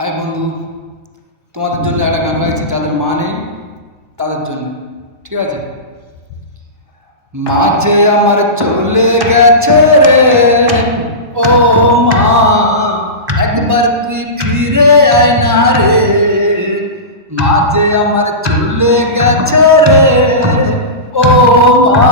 High বন্ধু, তোমাদের জন্য একটা গান গাইছি যাদের মা নেই তাদের জন্য। ঠিক আছে? মা যে আমার চলে গেছে রে, ও মা একবার তুই ফিরে আয় না রে। মা যে আমার চলে গেছে রে, ও মা